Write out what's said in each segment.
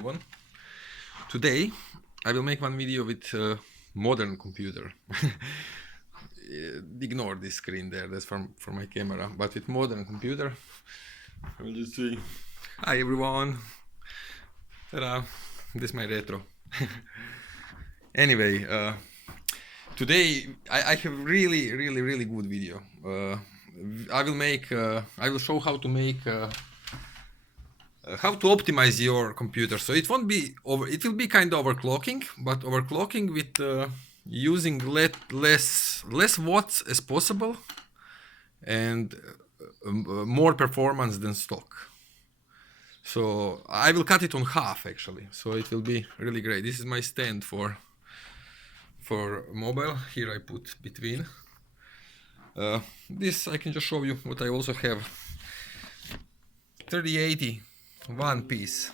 everyone. Today I will make one video with modern computer. Ignore this screen there, that's for my camera, but with modern computer I will just say hi everyone. Ta-da! This is my retro. Anyway, today I have really good video. I will show how to make how to optimize your computer. So it won't be it will be kind of overclocking, but overclocking with using less watts as possible and more performance than stock. So I will cut it on half actually, so it will be really great. This is my stand for mobile. Here I put between. This I can just show you what I also have. 3080 one piece,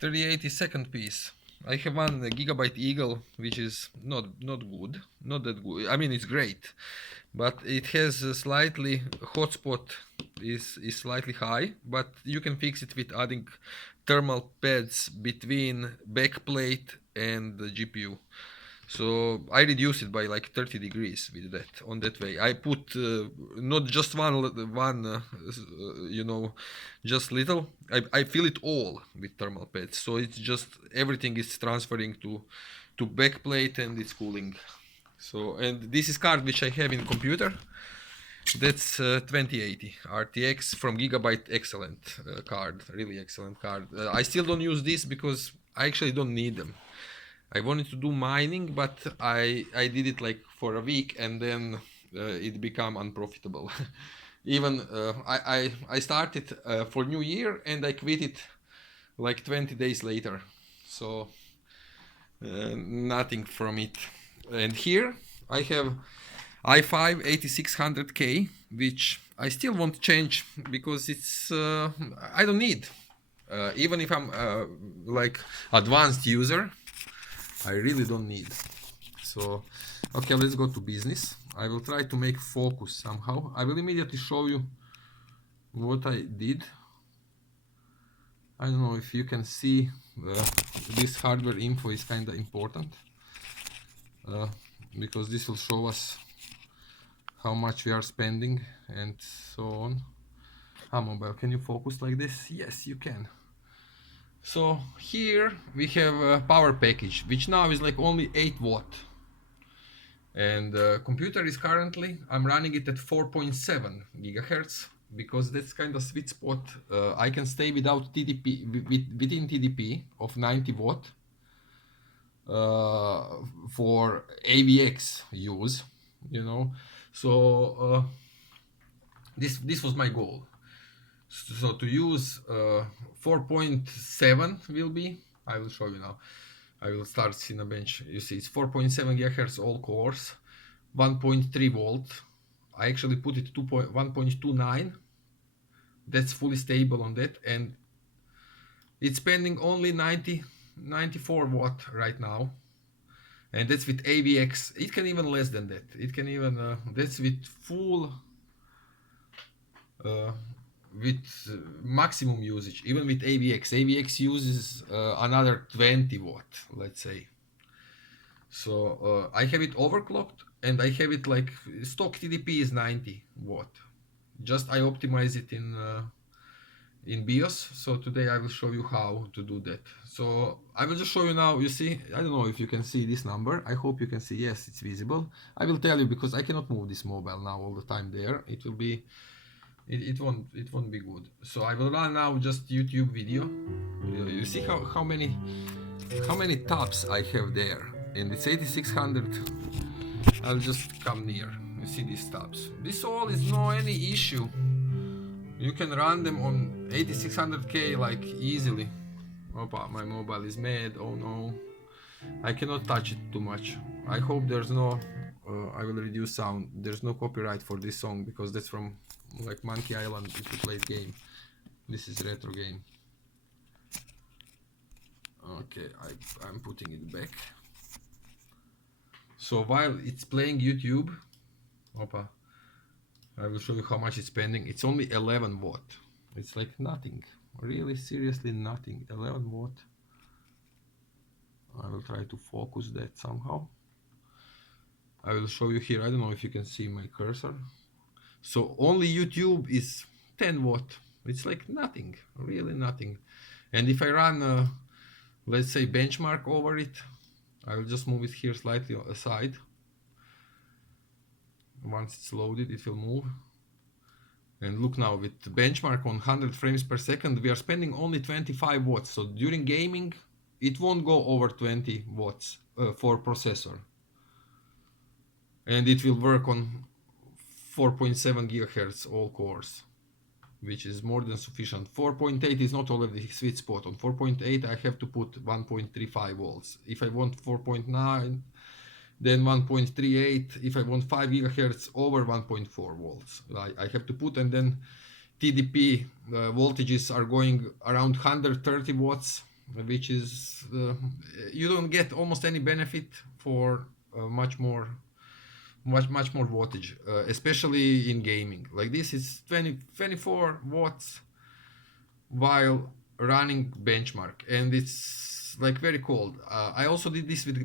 3080 second piece. I have one gigabyte Eagle, which is not good, not that good. I mean, it's great, but it has a slightly hotspot is slightly high, but you can fix it with adding thermal pads between backplate and the GPU. So I reduce it by like 30 degrees with that. On that way, I put not just one, you know, just little. I fill it all with thermal pads. So it's just everything is transferring to backplate and it's cooling. So, and this is card which I have in computer. That's 2080 RTX from Gigabyte. Excellent card, really excellent card. I still don't use this because I actually don't need them. I wanted to do mining, but I did it like for a week and then it became unprofitable. Even I started for New Year and I quit it like 20 days later. So nothing from it. And here I have i5 8600K, which I still won't change because it's I don't need. Even if I'm like advanced user, I really don't need. So, okay, let's go to business. I will try to make focus somehow. I will immediately show you what I did. I don't know if you can see this hardware info is kind of important because this will show us how much we are spending and so on. Mobile, can you focus like this? Yes, you can. So here we have a power package, which now is like only 8 watt. And the computer is currently, I'm running it at 4.7 gigahertz because that's kind of sweet spot. I can stay without TDP, within TDP of 90 watt for AVX use, you know. So this was my goal. So to use 4.7 will be, I will show you now. I will start Cinebench. You see, it's 4.7 gigahertz all cores, 1.3 volt. I actually put it 1.29. That's fully stable on that, and it's spending only 94 watt right now. And that's with AVX. It can even less than that. It can even that's with full. With maximum usage, even with AVX. AVX uses another 20 watt, let's say. So I have it overclocked and I have it like stock TDP is 90 watt. Just I optimize it in BIOS. So today I will show you how to do that. So I will just show you now. You see, I don't know if you can see this number. I hope you can see. Yes, it's visible. I will tell you because I cannot move this mobile now all the time there. It will be it won't be good. So I will run now just YouTube video. You see how many tabs I have there, and it's 8600. I'll just come near. You see these tabs. This all is no any issue. You can run them on 8600K like easily. Opa, my mobile is mad. Oh no, I cannot touch it too much. I hope there's no I will reduce sound. There's no copyright for this song because that's from like Monkey Island if you played game. This is retro game. Okay, I'm putting it back. So while it's playing YouTube, opa, I will show you how much it's spending. It's only 11 watt. It's like nothing, really seriously nothing. 11 watt. I will try to focus that somehow. I will show you here. I don't know if you can see my cursor. So only YouTube is 10 watt. It's like nothing, really nothing. And if I run, let's say, benchmark over it, I will just move it here slightly aside. Once it's loaded, it will move. And look now, with benchmark on 100 frames per second, we are spending only 25 watts. So during gaming, it won't go over 20 watts for processor. And it will work on 4.7 gigahertz all cores, which is more than sufficient. 4.8 is not already sweet spot. On 4.8 I have to put 1.35 volts. If I want 4.9, then 1.38. If I want 5 gigahertz, over 1.4 volts I have to put. And then TDP voltages are going around 130 watts, which is you don't get almost any benefit for much more wattage, especially in gaming. Like this is 24 watts while running benchmark, and it's like very cold. I also did this with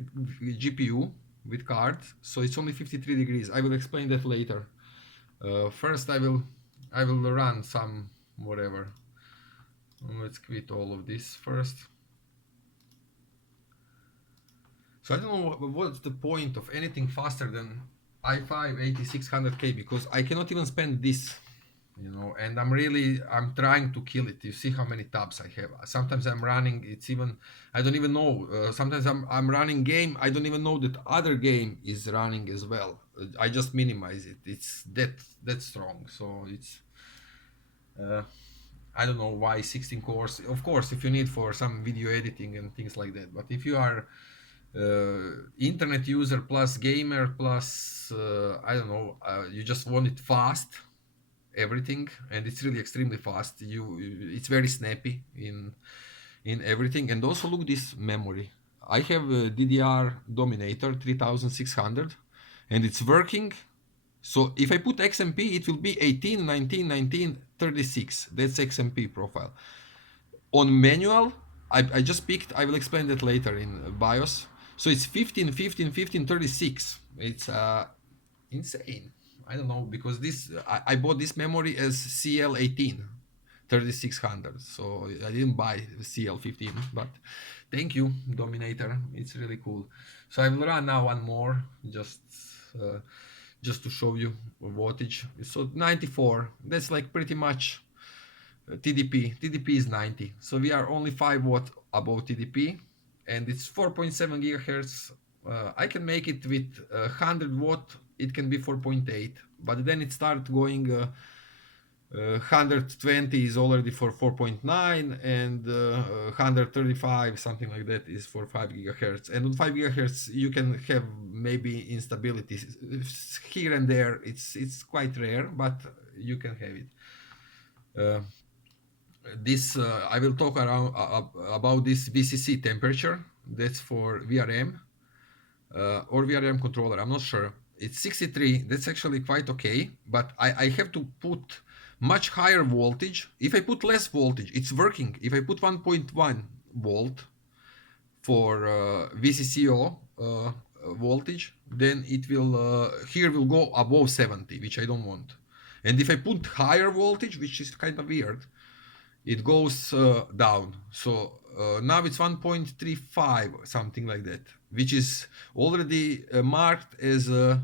GPU with card, so it's only 53 degrees. I will explain that later. First I will run some whatever. Let's quit all of this first. So I don't know what's the point of anything faster than i5 8600K, because I cannot even spend this, you know, and I'm trying to kill it. You see how many tabs I have. Sometimes I'm running, it's even, I don't even know, sometimes I'm running game, I don't even know that other game is running as well. I just minimize it. It's that strong. So it's I don't know why 16 cores. Of course, if you need for some video editing and things like that, but if you are internet user plus gamer plus I don't know, you just want it fast, everything, and it's really extremely fast. It's very snappy in everything. And also look this memory. I have a DDR Dominator 3600 and it's working. So if I put XMP, it will be 18, 19, 19, 36. That's XMP profile. On manual, I just picked, I will explain that later in BIOS. So it's 15, 15, 15, 36. It's insane. I don't know, because this I bought this memory as CL18 3600, so I didn't buy CL15, but thank you Dominator, it's really cool. So I will run now one more, just to show you wattage. So 94, that's like pretty much TDP is 90, so we are only 5 watt above TDP, and it's 4.7 gigahertz. I can make it with 100 watt, it can be 4.8, but then it starts going 120 is already for 4.9, and 135 something like that is for 5 gigahertz. And on 5 gigahertz you can have maybe instability here and there. It's quite rare, but you can have it. This I will talk around about this VCC temperature. That's for VRM or VRM controller, I'm not sure. It's 63, that's actually quite okay, but I have to put much higher voltage. If I put less voltage, it's working. If I put 1.1 volt for VCCO voltage, then it will here will go above 70, which I don't want. And if I put higher voltage, which is kind of weird, it goes down. So now it's 1.35, something like that, which is already marked as a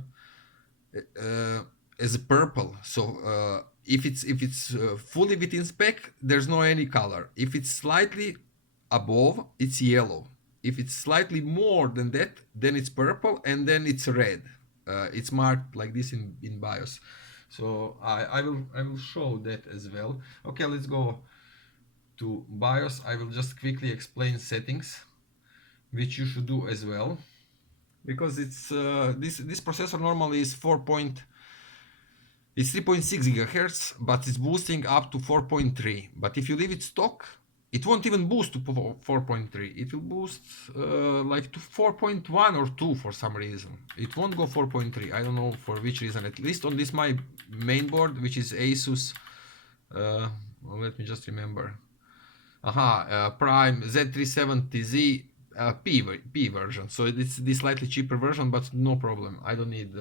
purple. So if it's fully within spec, there's no any color. If it's slightly above, it's yellow. If it's slightly more than that, then it's purple, and then it's red. It's marked like this in BIOS. So I will show that as well. Okay, let's go to BIOS. I will just quickly explain settings, which you should do as well, because it's this processor normally is 3.6 gigahertz, but it's boosting up to 4.3. But if you leave it stock, it won't even boost to 4.3. It will boost like to 4.1 or 2 for some reason. It won't go 4.3. I don't know for which reason. At least on this my main board, which is Asus Well, let me just remember. Prime Z370Z P version. So it's the slightly cheaper version, but no problem. I don't need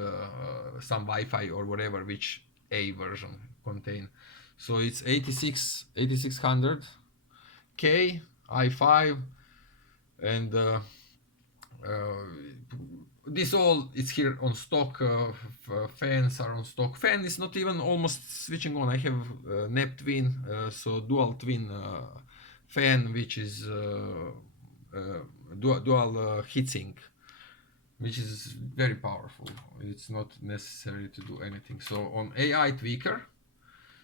some Wi-Fi or whatever which A version contain. So it's 8600 K i5, and this all is here on stock. Fans are on stock. Fan is not even almost switching on. I have NEP twin, so dual twin fan, which is dual heatsink, which is very powerful. It's not necessary to do anything. So on AI tweaker,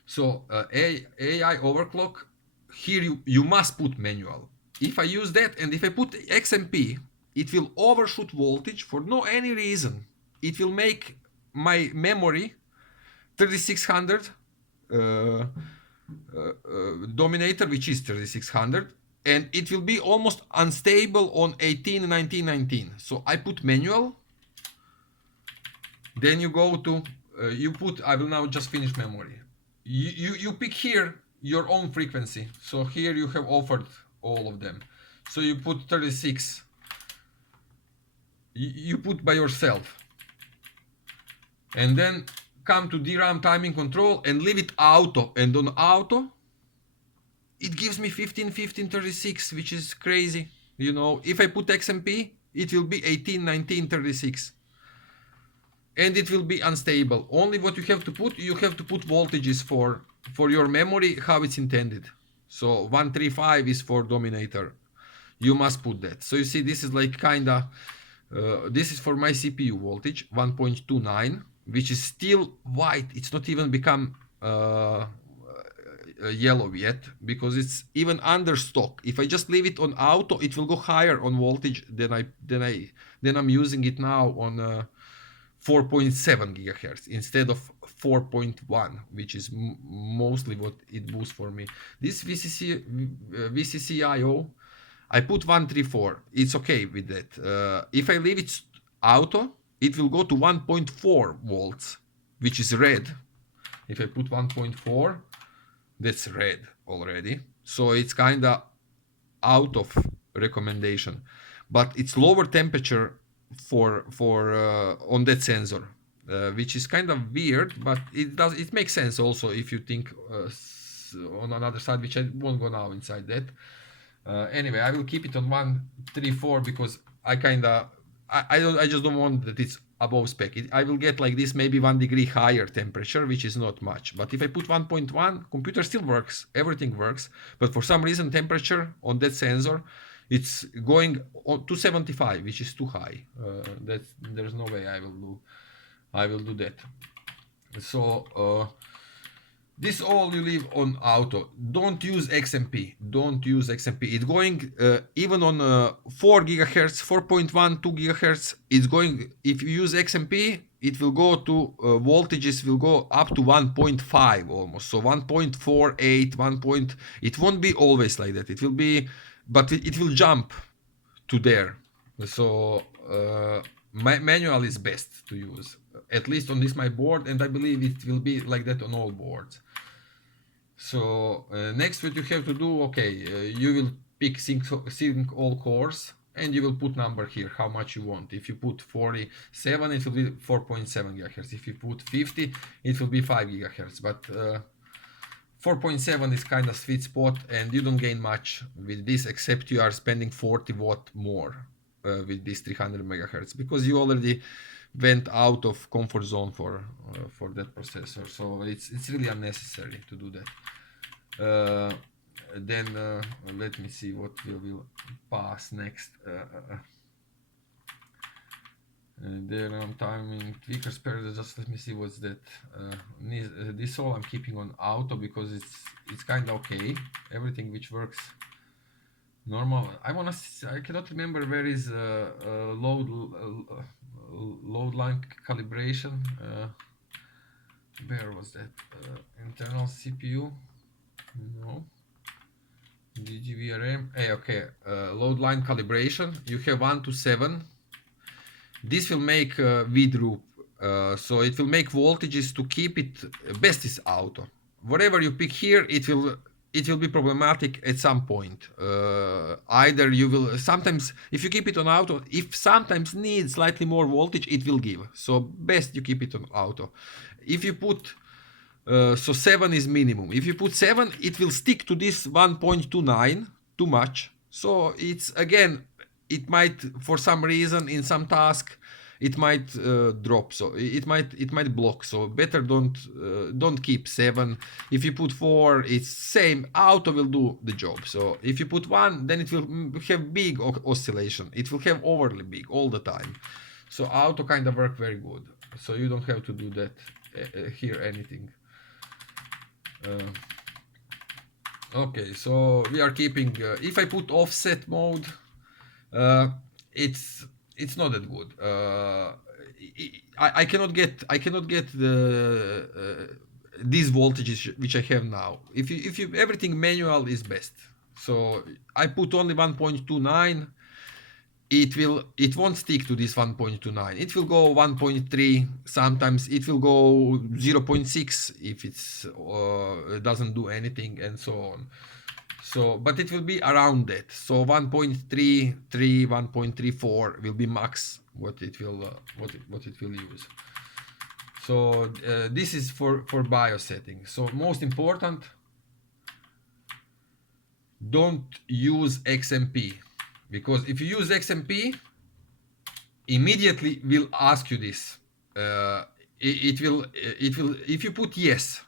so AI overclock, here you must put manual. If I use that and if I put XMP, it will overshoot voltage for no any reason. It will make my memory 3600 dominator, which is 3600, and it will be almost unstable on 18 19 19. So I put manual, then you go to you put, I will now just finish memory. You pick here your own frequency. So here you have offered all of them. So you put 36, you put by yourself, and then come to DRAM timing control and leave it auto, and on auto it gives me 15 15 36, which is crazy. You know, if I put XMP, it will be 18 19 36, and it will be unstable. Only what you have to put voltages for your memory how it's intended. So 135 is for dominator, you must put that. So you see, this is like kinda this is for my CPU voltage 1.29, which is still white. It's not even become yellow yet, because it's even under stock. If I just leave it on auto, it will go higher on voltage than I'm using it now on 4.7 gigahertz instead of 4.1, which is mostly what it boosts for me. This VCC IO, I put 134. It's okay with that. If I leave it auto, it will go to 1.4 volts, which is red. If I put 1.4, that's red already. So it's kind of out of recommendation. But it's lower temperature for on that sensor, which is kind of weird, but it makes sense also if you think on another side, which I won't go now inside that. Anyway, I will keep it on 134 because I just don't want that it's above spec. I will get like this, maybe 1 degree higher temperature, which is not much. But if I put 1.1, computer still works, everything works. But for some reason, temperature on that sensor, it's going to 75, which is too high. There's no way I will do that. So this all you leave on auto. Don't use XMP. Don't use XMP. It's going even on 4 gigahertz, 4.1, 2 gigahertz. It's going. If you use XMP, it will go to voltages will go up to 1.5 almost. So 1.48, 1. It won't be always like that. It will be, but it will jump to there. So manual is best to use, at least on this my board, and I believe it will be like that on all boards. So next what you have to do, okay, you will pick sync all cores, and you will put number here, how much you want. If you put 47, it will be 4.7 gigahertz. If you put 50, it will be 5 gigahertz. But 4.7 is kind of sweet spot, and you don't gain much with this, except you are spending 40 watt more with this 300 megahertz, because you already went out of comfort zone for that processor. So it's really unnecessary to do that. Then let me see what we will pass next. Then I'm timing tweaker spare. Just let me see what's that. This all I'm keeping on auto because it's kind of okay. Everything which works normal. I cannot remember where is load line calibration. Where was that? Internal CPU. No. DGVRM. Okay. Load line calibration. You have 1 to 7. This will make V-droop. So it will make voltages to keep it. Best is auto. Whatever you pick here, it will it will be problematic at some point. Either you will sometimes, if you keep it on auto, if sometimes needs slightly more voltage, it will give. So best you keep it on auto. If you put so 7 is minimum. If you put 7, it will stick to this 1.29 too much. So it's again, it might for some reason in some task it might drop. So it might block. So better don't keep 7. If you put 4, it's same. Auto will do the job. So if you put 1, then it will have big oscillation. It will have overly big all the time. So auto kind of work very good. So you don't have to do that here anything. Okay, so we are keeping. If I put offset mode, uh, it's not that good. I cannot get the these voltages which I have now. If you everything manual is best. So I put only 1.29. It won't stick to this 1.29. It will go 1.3. Sometimes it will go 0.6 if it doesn't do anything, and so on. So but it will be around that. So 1.33, 1.34 will be max what it will use. So this is for BIOS setting. So most important, don't use XMP, because if you use XMP, immediately will ask you this. It will if you put yes,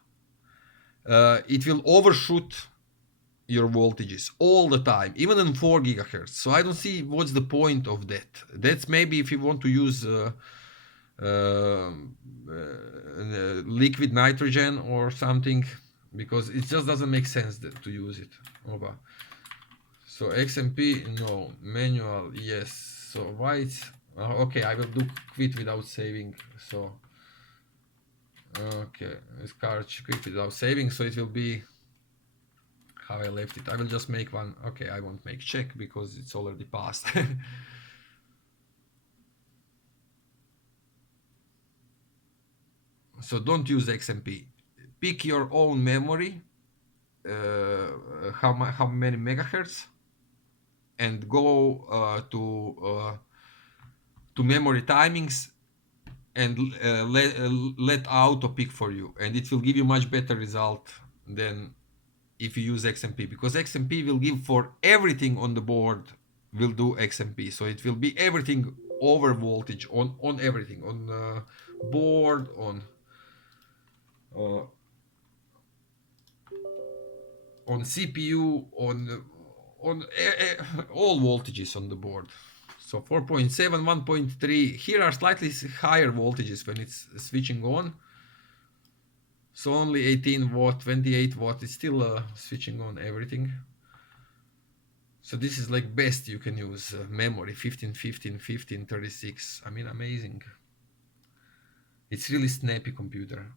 it will overshoot your voltages all the time, even in 4 gigahertz. So I don't see what's the point of that. That's maybe if you want to use liquid nitrogen or something, because it just doesn't make sense to use it. Opa. So XMP, no. Manual, yes. So why it's okay, I will do quit without saving. So okay, it's cartridge quit without saving, so it will be how I left it. I will just make one. Okay, I won't make check because it's already passed. So don't use XMP. Pick your own memory, how many megahertz, and go to memory timings, and let auto pick for you, and it will give you much better result than if you use XMP, because XMP will give for everything on the board, will do XMP. So it will be everything over voltage on everything, on board, uh, on CPU, on all voltages on the board. So 4.7, 1.3. Here are slightly higher voltages when it's switching on. So only 18 watt, 28 watt is still switching on everything. So this is like best you can use memory 15, 15, 15, 36. I mean, amazing. It's really snappy computer.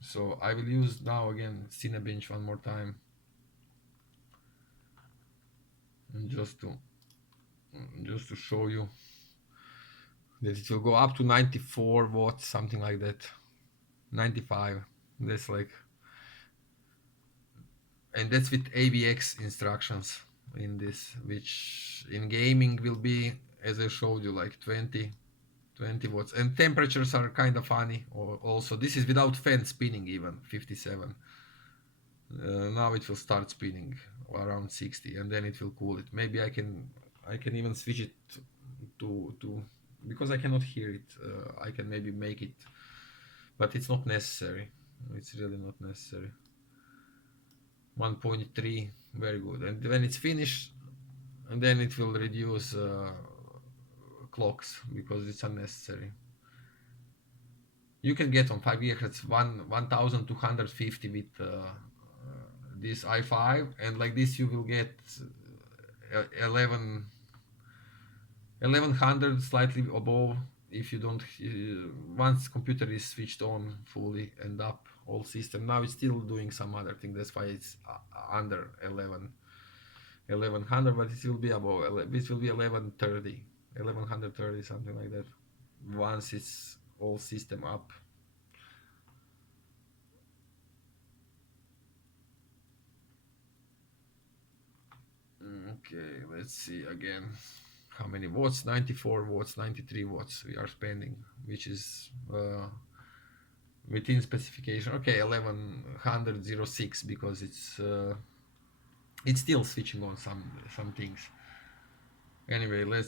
So I will use now again Cinebench one more time, and just to show you that it will go up to 94 watts, something like that. 95. That's like, and that's with AVX instructions in this, which in gaming will be, as I showed you, like 20 watts. And temperatures are kind of funny. Also, this is without fan spinning, even 57. Now it will start spinning around 60, and then it will cool it. Maybe I can even switch it to because I cannot hear it. I can maybe make it, but it's not necessary. It's really not necessary. 1.3, very good. And when it's finished, and then it will reduce clocks because it's unnecessary. You can get on 5 gigahertz 1250 with this i5, and like this you will get 1100, slightly above, if you don't once computer is switched on fully and up all system. Now it's still doing some other thing, that's why it's under 1100, but it will be above. It will be 1130, something like that, once it's all system up. Okay, let's see again. How many watts? 94 watts, 93 watts we are spending, which is within specification. Okay, 1106 because it's still switching on some things. Anyway, let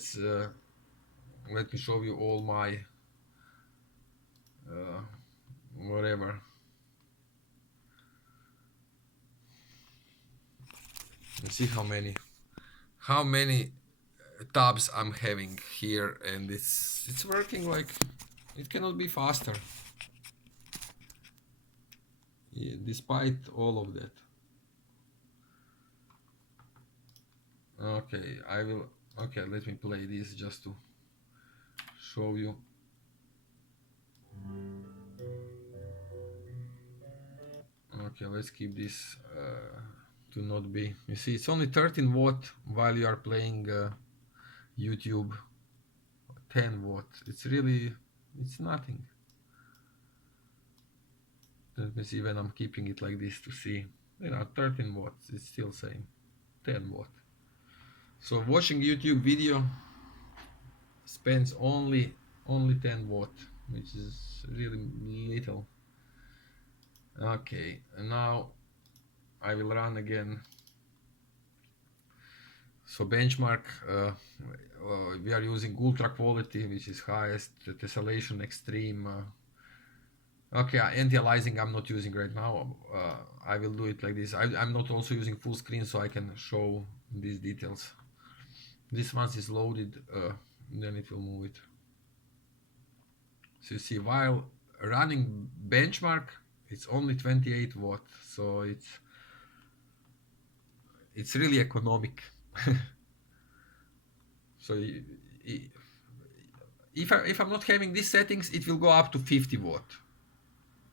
me show you all my whatever. Let's see how many tabs I'm having here, and it's working like it cannot be faster. Yeah, despite all of that. Okay, okay, let me play this just to show you. Okay, let's keep this to not be. You see, it's only 13 watt while you are playing YouTube. 10 watt. It's nothing. Let me see when I'm keeping it like this to see. 13 watts. It's still same. 10 watt. So watching YouTube video spends only 10 watt, which is really little. Okay, and now I will run again. So benchmark, we are using ultra quality, which is highest, tessellation extreme. Okay, anti-aliasing I'm not using right now. I will do it like this. I'm not also using full screen, so I can show these details. This once is loaded, then it will move it. So you see, while running benchmark, it's only 28 watt, so it's really economic. So if I'm not having these settings, it will go up to 50 watt.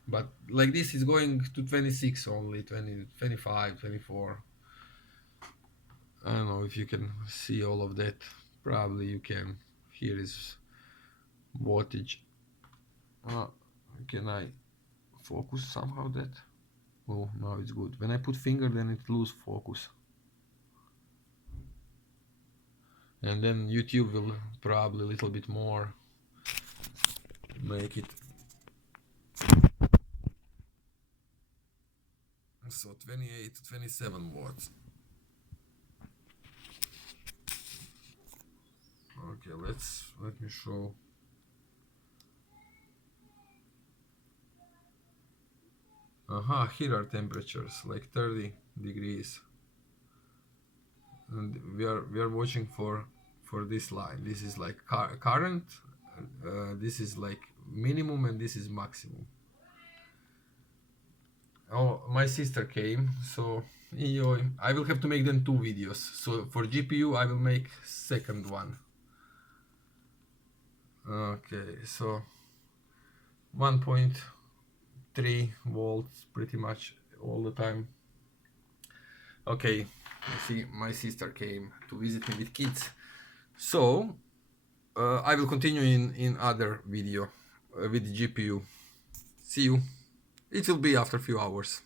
But like this is going to 26 only, 20, 25, 24. I don't know if you can see all of that. Probably you can. Here is wattage. Can I focus somehow that? Oh, now it's good. When I put finger, then it lose focus. And then YouTube will probably a little bit more make it. So 28 to 27 watts. Okay, let me show. Aha, here are temperatures like 30 degrees. And we are watching for this line. This is like current, this is like minimum, and this is maximum. Oh, my sister came, so I will have to make then two videos. So for GPU I will make second one. Okay, so 1.3 volts pretty much all the time. Okay, you see, my sister came to visit me with kids, so I will continue in other video with GPU. See you. It will be after a few hours.